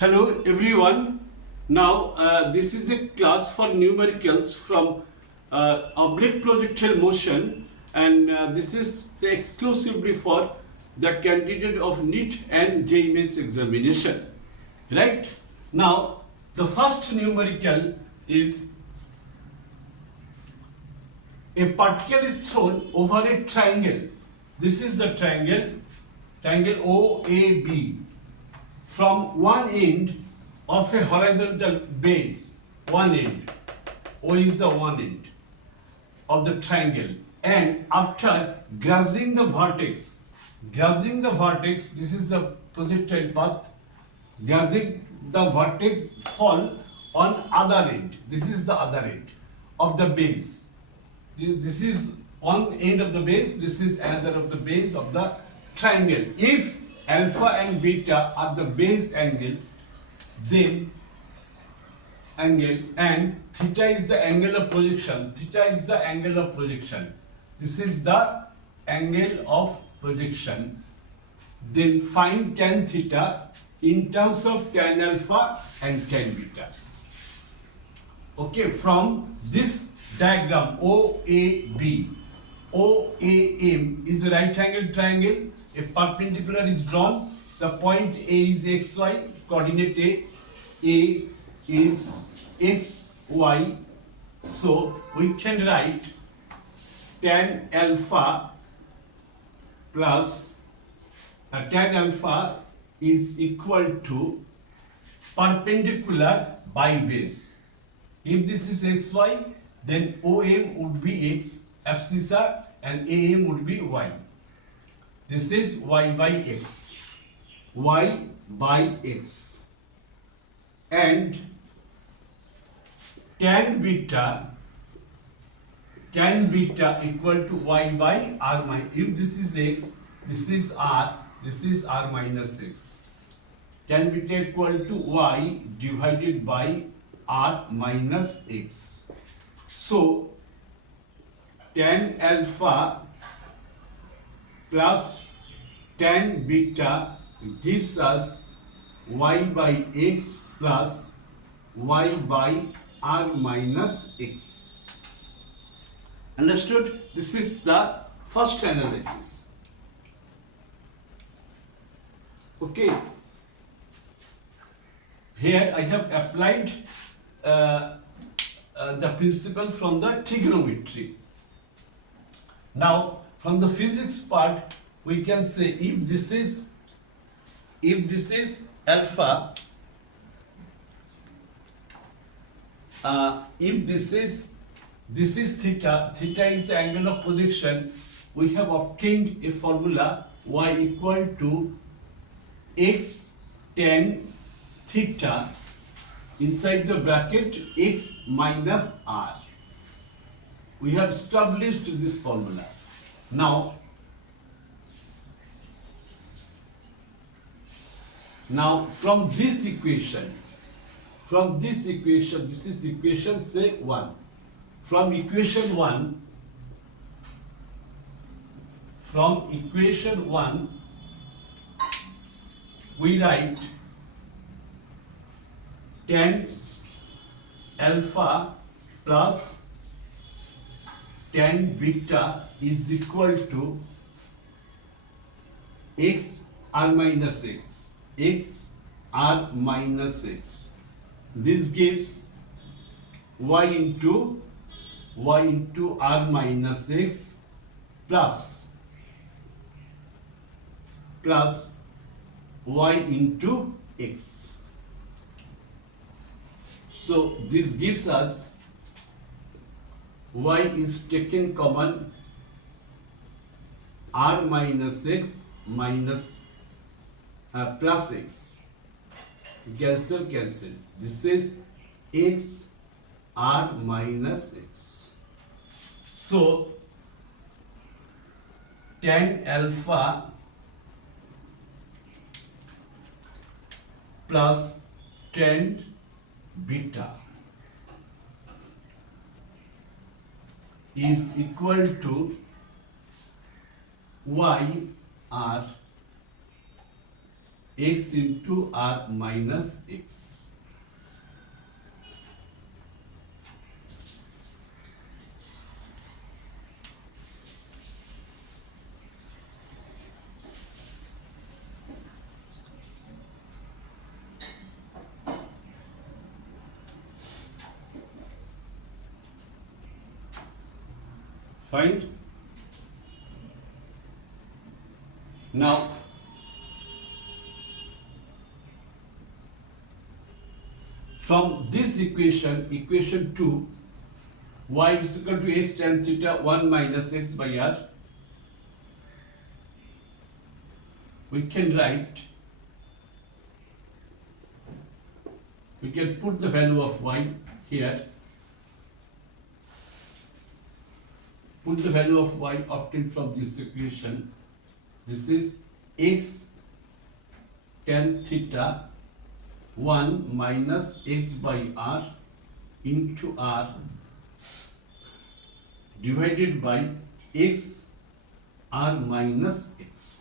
Hello everyone. Now this is a class for numericals from Oblique Projectile motion, and this is exclusively for the candidate of Neet and JEE-MAIN examination. Right? Now the first numerical is a particle is thrown over a triangle. This is the triangle OAB. From one end of a horizontal base, one end, O is the one end of the triangle, and after grazing the vertex, this is the projectile path, grazing the vertex fall on other end. This is the other end of the base. This is one end of the base, this is another of the base of the triangle. If alpha and beta are the base angle, then angle, and theta is the angle of projection. This is the angle of projection. Then find tan theta in terms of tan alpha and tan beta. Okay, from this diagram OAB, OAM is a right angle triangle. A perpendicular is drawn. The point A is XY, coordinate A is XY. So we can write tan alpha plus tan alpha is equal to perpendicular by base. If this is XY, then OM would be X abscissa and AM would be Y. This is Y by X. Y by X. And tan beta equal to Y by R minus. If this is X, this is R minus X. Tan beta equal to Y divided by R minus X. So tan alpha plus tan beta gives us Y by X plus Y by R minus X. Understood? This is the first analysis. Okay. Here I have applied the principle from the trigonometry. Now, from the physics part, we can say if this is alpha, if this is theta, theta is the angle of projection. We have obtained a formula y equal to x tan theta inside the bracket x minus r. We have established this formula. Now from this equation, this is equation say 1. From equation 1, we write tan alpha plus tan beta is equal to x r minus x. This gives y into r minus x plus y into x. So this gives us y is taken common, r minus x minus plus x. Cancel. This is x r minus x. So tan alpha plus tan beta is equal to y r x into r minus x. Fine. Now, from this equation, equation 2, y is equal to x tan theta 1 minus x by r, we can write, we can put the value of y here, put the value of y obtained from this equation. This is x tan theta 1 minus x by r into r divided by x r minus x.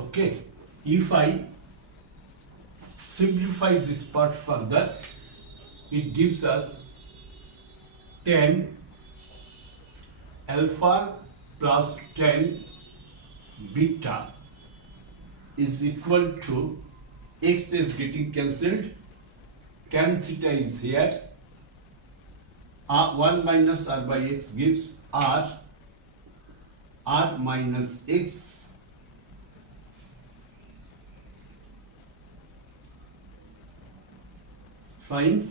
Okay, if I simplify this part further, it gives us tan alpha plus tan beta is equal to, x is getting cancelled, tan theta is here, 1 minus r by x gives r minus x fine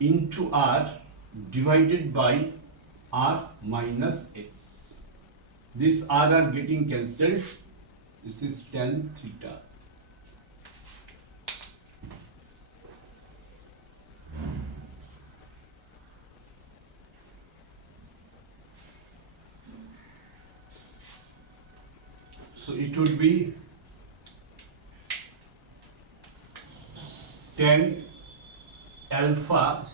into r divided by r minus x. This r are getting cancelled. This is tan theta. So it would be tan alpha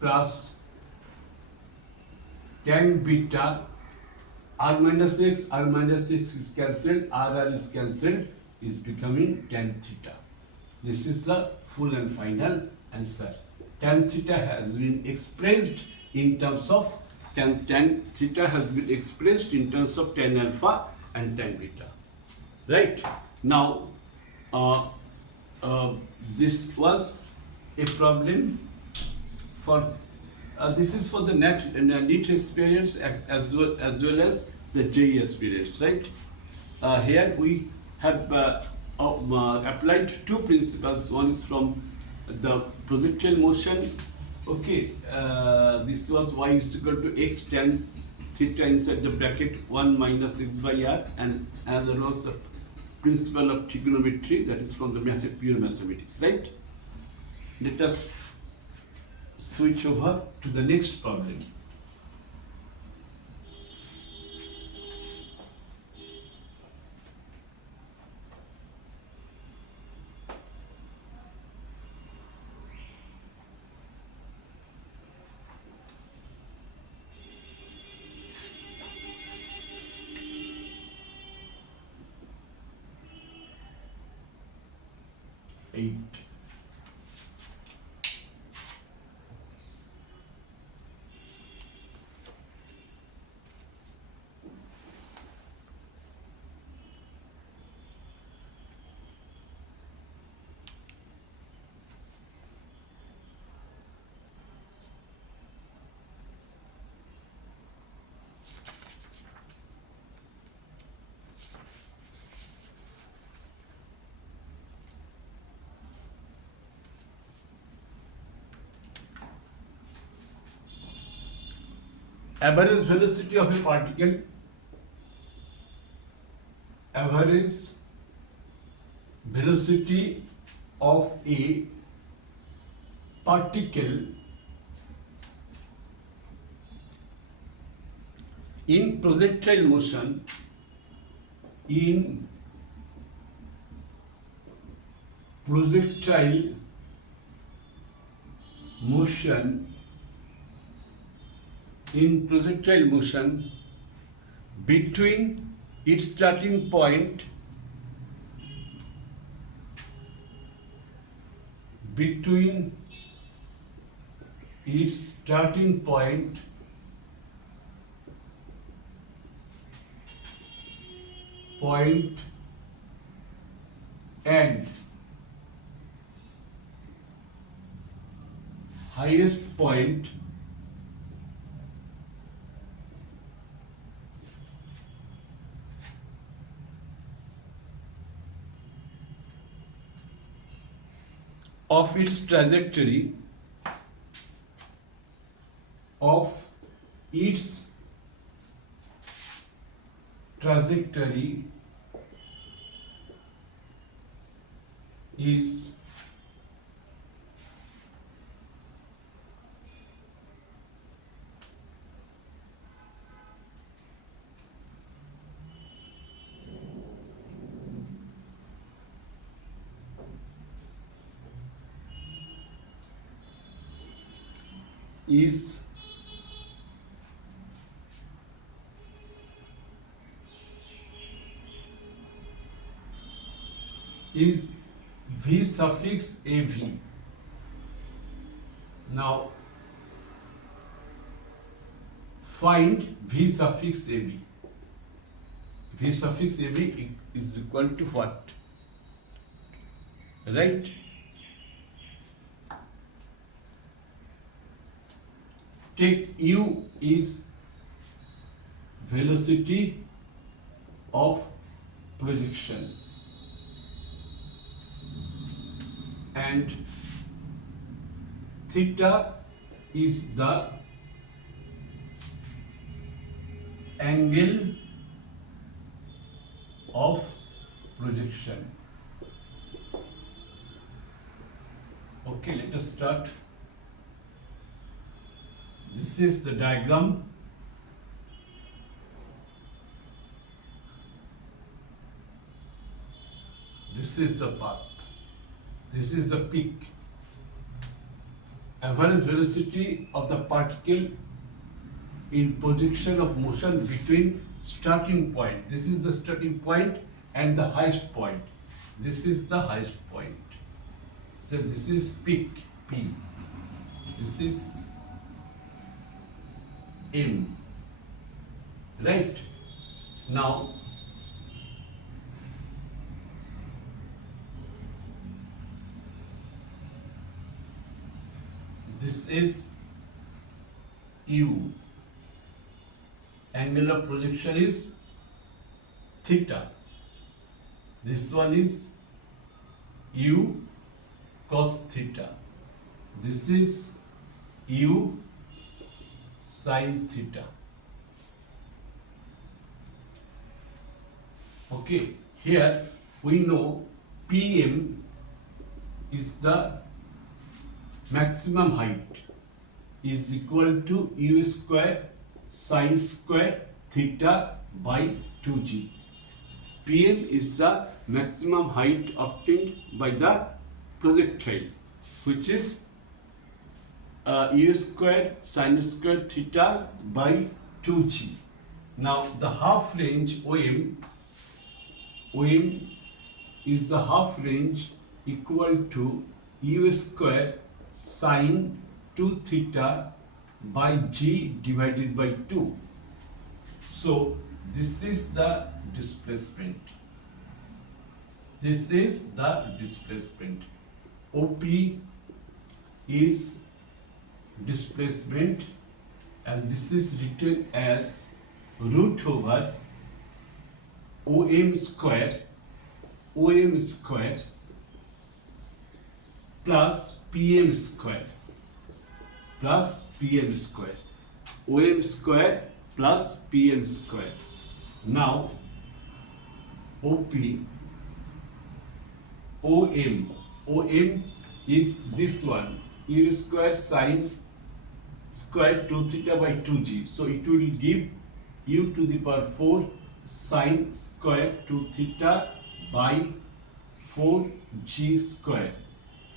plus tan beta, r minus x is cancelled, r is cancelled, is becoming tan theta. This is the full and final answer. Tan theta has been expressed in terms of tan theta has been expressed in terms of tan alpha and tan beta. Right? Now, this was a problem for this is for the NEET experience as well as the JEE experience, right? Here we have applied two principles. One is from the projectile motion. Okay, this was y is equal to x tan theta inside the bracket 1 minus x by r, and another was the principle of trigonometry, that is from the pure mathematics, right? Let us switch over to the next problem. average velocity of a particle, average velocity of a particle in projectile motion, in projectile motion, in projectile motion between its starting point, between its starting point and highest point of its trajectory, of its trajectory is is V suffix AV. Now find V suffix AV. V suffix AV is equal to what? Right? Take U is velocity of projection and theta is the angle of projection. Okay, let us start. This is the diagram. This is the path. This is the peak. Average velocity of the particle in projection of motion between starting point. This is the starting point and the highest point. This is the highest point. So this is peak, P. This is M. Right? Now, this is U. Angle of projection is theta. This one is U cos theta. This is U sin theta. Okay, here we know PM is the maximum height is equal to U square sin square theta by 2g. PM is the maximum height obtained by the projectile, which is U square sin square theta by 2g. Now the half range OM is the half range equal to U square sin 2 theta by g divided by 2. So this is the displacement. This is the displacement. OP is displacement and this is written as root over OM square plus PM square OM square plus PM square. Now OP, OM is this one, U square sine square 2 theta by 2g. So it will give U to the power 4 sine square 2 theta by 4g square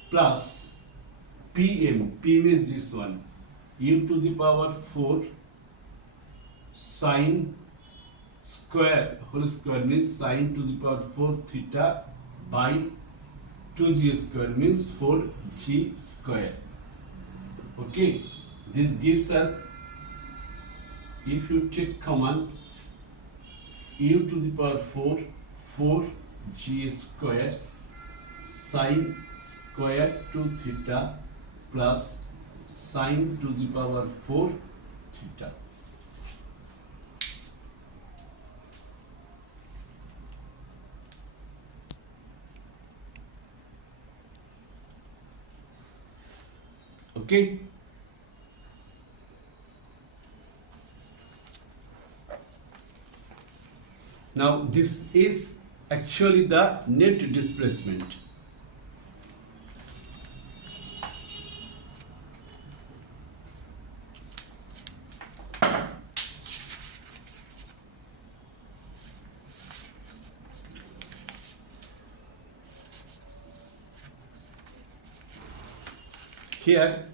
plus PM is this one, U to the power 4 sine square whole square means sine to the power 4 theta by 2g square means 4g square. Okay, this gives us, if you take common, U to the power 4 4g square sine square 2 theta plus sine to the power 4 theta. Okay. Now this is actually the net displacement. Here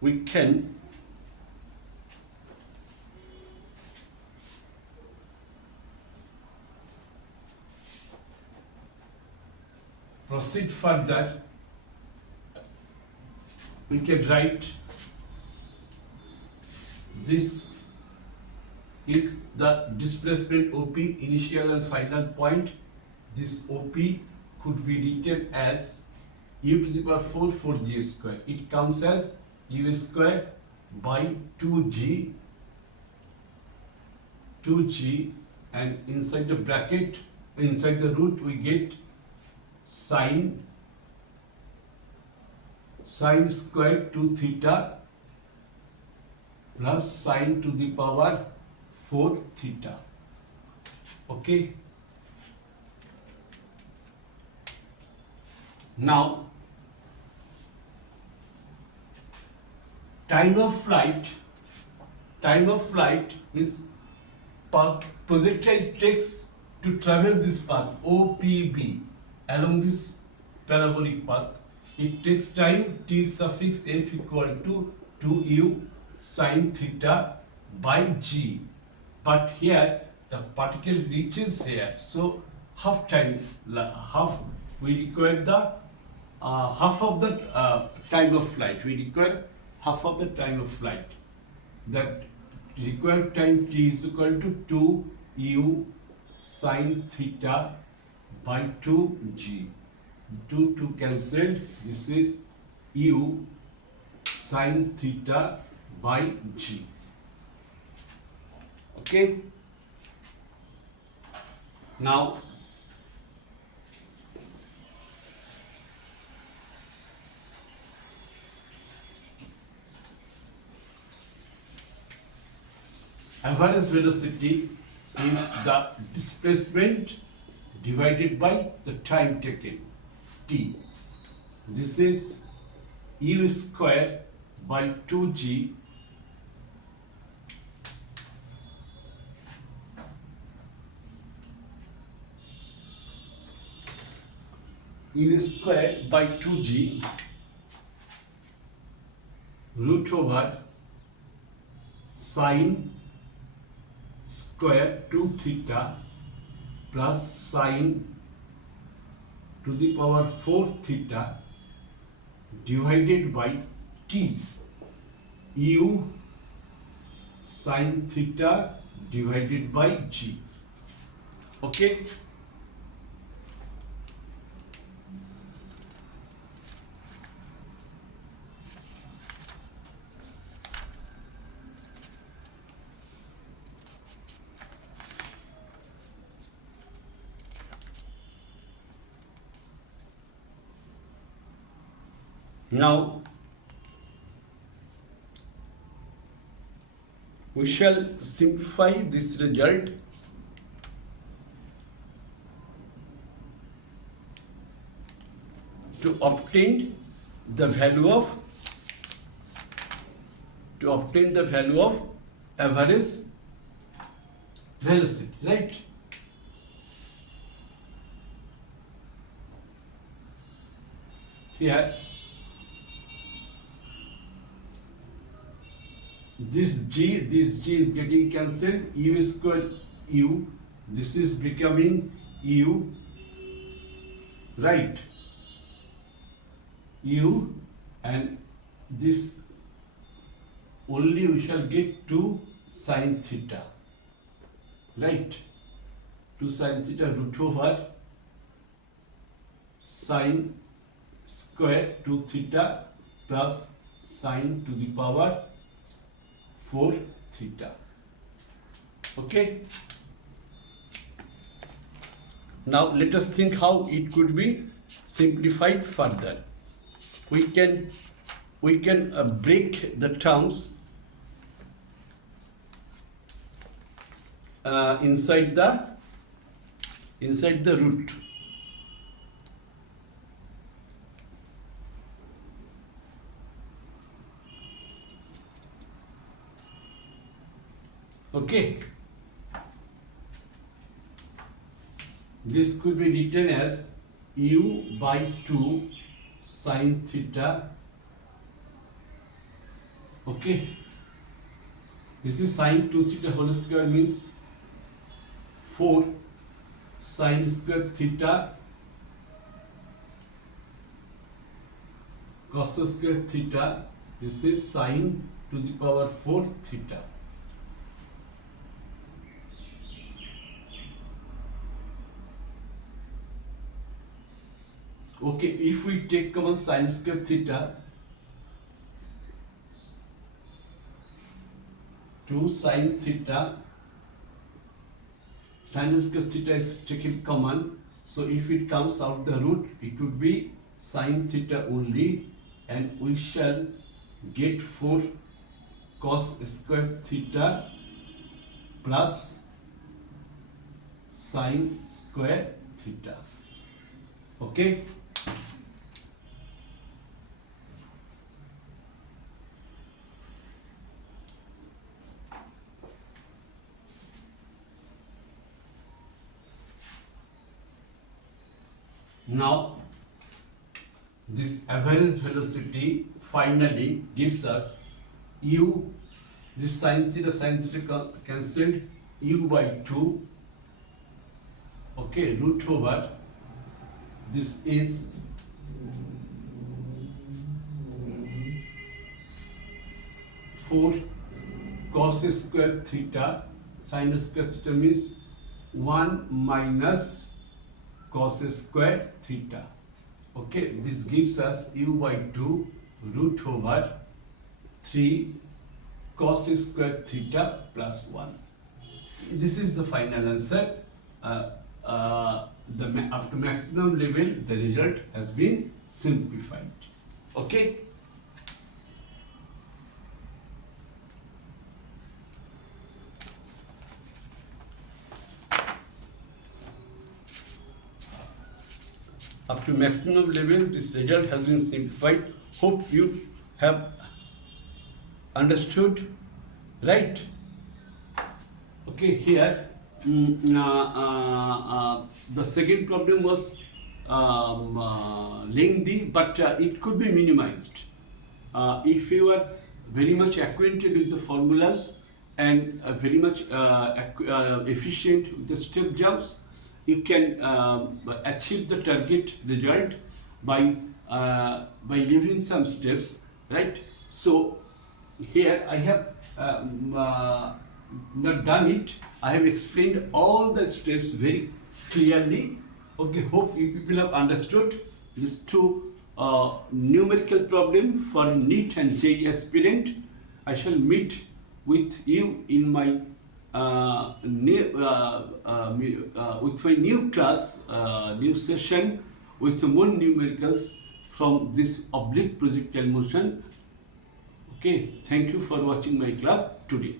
we can proceed further. We can write this is the displacement OP, initial and final point. This OP could be written as U to the power 4 4g square. It comes as U square by 2g, and inside the bracket, inside the root, we get sine square 2 theta plus sine to the power 4 theta. Okay. Now, time of flight means path projectile takes to travel this path OPB along this parabolic path. It takes time t suffix f equal to 2u sine theta by g. But here the particle reaches here, so half we require the half of the time of flight. We require half of the time of flight. That required time t is equal to 2u sine theta by 2g. 2 cancelled. This is u sine theta by g. Okay. Now average velocity is the displacement divided by the time taken, t. This is u square by 2g u square by 2g root over sine square 2 theta plus sine to the power 4 theta divided by t, u sine theta divided by g. Okay. Now we shall simplify this result to obtain the value of average velocity, right? Here this g is getting cancelled, u square u, this is becoming u, right? U, and this only we shall get 2 sine theta, right? 2 sine theta root over sine square 2 theta plus sine to the power 4 theta. Okay. Now let us think how it could be simplified further. We can break the terms inside the root. Okay. This could be written as u by 2 sine theta. Okay. This is sine 2 theta whole square means 4 sine square theta cos square theta. This is sine to the power 4 theta. Okay, if we take common sine square theta, 2 sine theta, sine square theta is taken common, so if it comes out the root, it would be sine theta only, and we shall get 4 cos square theta plus sine square theta. Okay. Now, this average velocity finally gives us u, this sine theta cancelled, u by 2, okay, root over, this is four cos square theta, sine square theta means 1 minus cos square theta. Okay, this gives us u by 2 root over 3 cos square theta plus 1. This is the final answer. Up to maximum level, the result has been simplified. Okay. Up to maximum level, this result has been simplified. Hope you have understood, right? Okay, here the second problem was lengthy, but it could be minimized. If you are very much acquainted with the formulas and very much efficient with the step jumps, you can achieve the target result by leaving some steps, right? So here I have not done it. I have explained all the steps very clearly. Okay, hope you people have understood these two numerical problem for Neet and JEE aspirant. I shall meet with you in my with my new class, new session with more numericals from this oblique projectile motion. Okay, thank you for watching my class today.